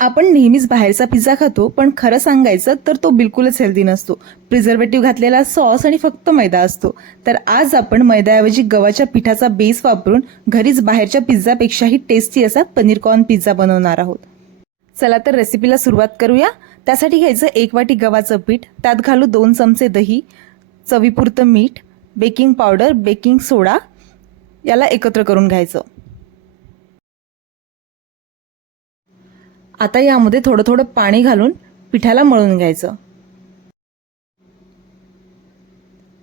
आपण नेहमीच बाहेरचा पिझ्झा खातो, पण खरं सांगायचं तर तो बिलकुलच हेल्दी नसतो. प्रिझर्वेटिव्ह घातलेला सॉस आणि फक्त मैदा असतो. तर आज आपण मैद्याऐवजी गव्हाच्या पिठाचा बेस वापरून घरीच बाहेरच्या पिझ्झापेक्षाही टेस्टी असा पनीर कॉर्न पिझ्झा बनवणार आहोत. चला तर रेसिपीला सुरुवात करूया. त्यासाठी घ्यायचं 1 वाटी गव्हाचं पीठ, त्यात घालू 2 चमचे दही, चवीपुरतं मीठ, बेकिंग पावडर, बेकिंग सोडा याला एकत्र करून घ्यायचं. आता यामध्ये थोडं थोडं पाणी घालून पिठाला मळून घ्यायचं.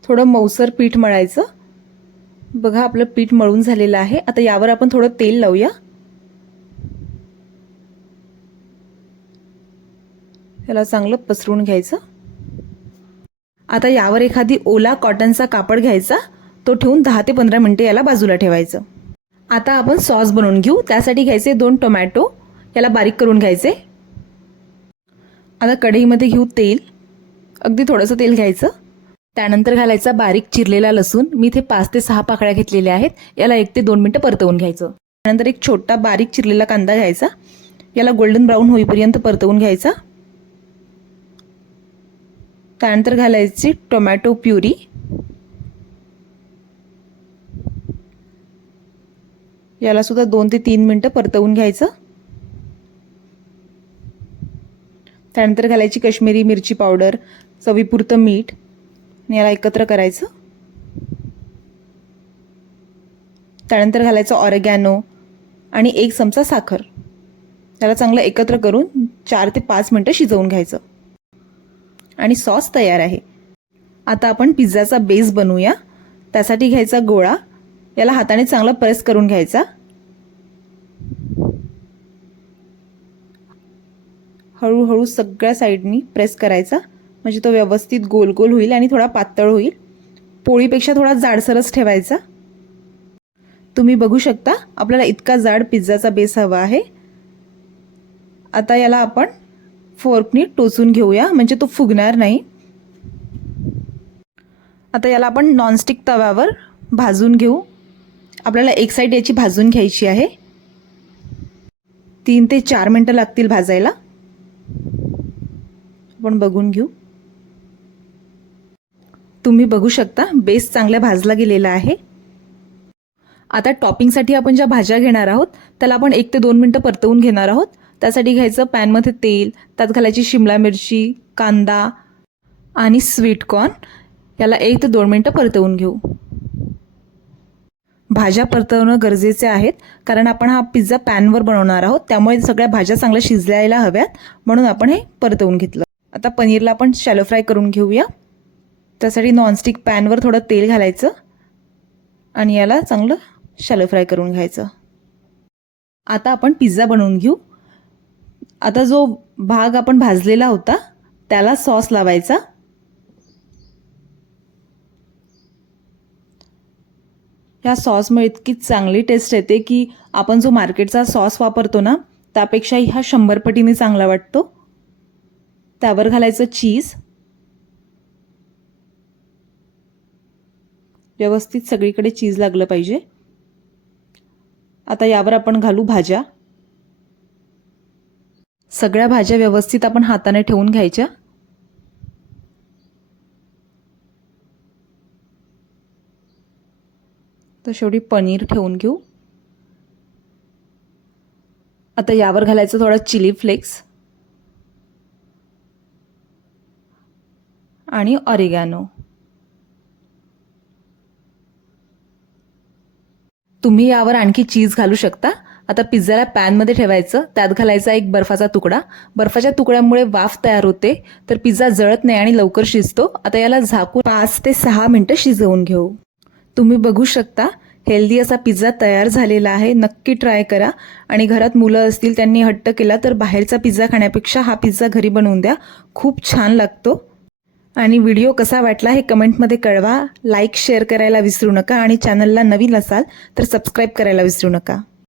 थोडं मऊसर पीठ मळायचं. बघा आपलं पीठ मळून झालेलं आहे. आता यावर आपण थोडं तेल लावूया. याला चांगलं पसरवून घ्यायचं. आता यावर एखादी ओला कॉटनचा कापड घ्यायचा, तो ठेवून 10 ते 15 मिनिटे याला बाजूला ठेवायचं. आता आपण सॉस बनवून घेऊ. त्यासाठी घ्यायचे 2 टोमॅटो, याला बारीक करून घ्यायचे. आता कढईमध्ये घेऊ तेल, अगदी थोडंसं तेल घ्यायचं. त्यानंतर घालायचा बारीक चिरलेला लसूण. मी इथे 5 ते 6 पाकळ्या घेतलेल्या आहेत. याला 1 ते 2 मिनिटं परतवून घ्यायचं. त्यानंतर एक छोटा बारीक चिरलेला कांदा घ्यायचा, याला गोल्डन ब्राऊन होईपर्यंत परतवून घ्यायचा. त्यानंतर घालायची टोमॅटो प्युरी, याला सुद्धा 2 ते 3 मिनिटं परतवून घ्यायचं. त्यानंतर घालायची काश्मीरी मिरची पावडर, चवीपुरतं मीठ, याला एकत्र करायचं. त्यानंतर घालायचं ऑरेगॅनो आणि 1 चमचा साखर. याला चांगलं एकत्र करून 4 ते 5 मिनिटं शिजवून घ्यायचं. आणि सॉस तयार आहे. आता आपण पिझ्झाचा बेस बनवूया. त्यासाठी घ्यायचा गोळा, याला हाताने चांगला प्रेस करून घ्यायचा. हळूहळू सगळ्या साईडनी प्रेस करायचा, म्हणजे तो व्यवस्थित गोल गोल होईल आणि थोडा पातळ होईल. पोळीपेक्षा थोडा जाडसरच ठेवायचा. तुम्ही बघू शकता आपल्याला इतका जाड पिझ्झाचा बेस हवा आहे. आता याला आपण फोर्कनी टोचून घेऊया, म्हणजे तो फुगणार नाही. आता याला आपण नॉनस्टिक तव्यावर भाजून घेऊ. आपल्याला एक साईड याची भाजून घ्यायची आहे. 3 ते 4 मिनिटं लागतील भाजायला. आपण बघून घेऊ. तुम्ही बघू शकता बेस चांगला भाजला गेलेला आहे. आता टॉपिंगसाठी आपण ज्या भाज्या घेणार आहोत त्याला आपण 1 ते 2 मिनिटं परतवून घेणार आहोत. त्यासाठी घ्यायचं पॅनमध्ये तेल, त्यात घालायची शिमला मिरची, कांदा आणि स्वीट कॉर्न. याला 1 ते 2 मिनिटं परतवून घेऊ. भाज्या परतवणं गरजेचे आहेत, कारण आपण हा पिझ्झा पॅनवर बनवणार आहोत, त्यामुळे सगळ्या भाज्या चांगल्या शिजल्याला हव्यात, म्हणून आपण हे परतवून घेतलं. आता पनीरला आपण शॅलो फ्राय करून घेऊया. त्यासाठी नॉनस्टिक पॅनवर थोडं तेल घालायचं आणि याला चांगलं शॅलो फ्राय करून घ्यायचं. आता आपण पिझ्झा बनवून घेऊ. आता जो भाग आपण भाजलेला होता त्याला सॉस लावायचा. ह्या सॉसमुळे इतकी चांगली टेस्ट येते की आपण जो मार्केटचा सॉस वापरतो ना, त्यापेक्षाही हा 100 पटीने चांगला वाटतो. त्यावर घालायचं चीज. व्यवस्थित सगळीकडे चीज लागलं पाहिजे. आता यावर आपण घालू भाज्या. सगळ्या भाज्या व्यवस्थित आपण हाताने ठेवून घ्यायच्या. तर शेवटी पनीर ठेवून घेऊ. आता यावर घालायचं थोडा चिली फ्लेक्स आणि ऑरिगॅनो. तुम्ही यावर आणखी चीज घालू शकता. आता पिझ्झाला पॅनमध्ये ठेवायचं, त्यात घालायचा एक बर्फाचा तुकडा. बर्फाच्या तुकड्यामुळे वाफ तयार होते, तर पिझ्झा जळत नाही आणि लवकर शिजतो. आता याला झाकून 5 ते 6 मिनिटं शिजवून घेऊ. तुम्ही बघू शकता हेल्दी असा पिझ्झा तयार झालेला आहे. नक्की ट्राय करा. आणि घरात मुलं असतील, त्यांनी हट्ट केला तर बाहेरचा पिझ्झा खाण्यापेक्षा हा पिझ्झा घरी बनवून द्या. खूप छान लागतो. आणि व्हिडिओ कसा वाटला हे कमेंटमध्ये कळवा. लाईक शेअर करायला विसरू नका आणि चॅनलला नवीन असाल तर सबस्क्राईब करायला विसरू नका.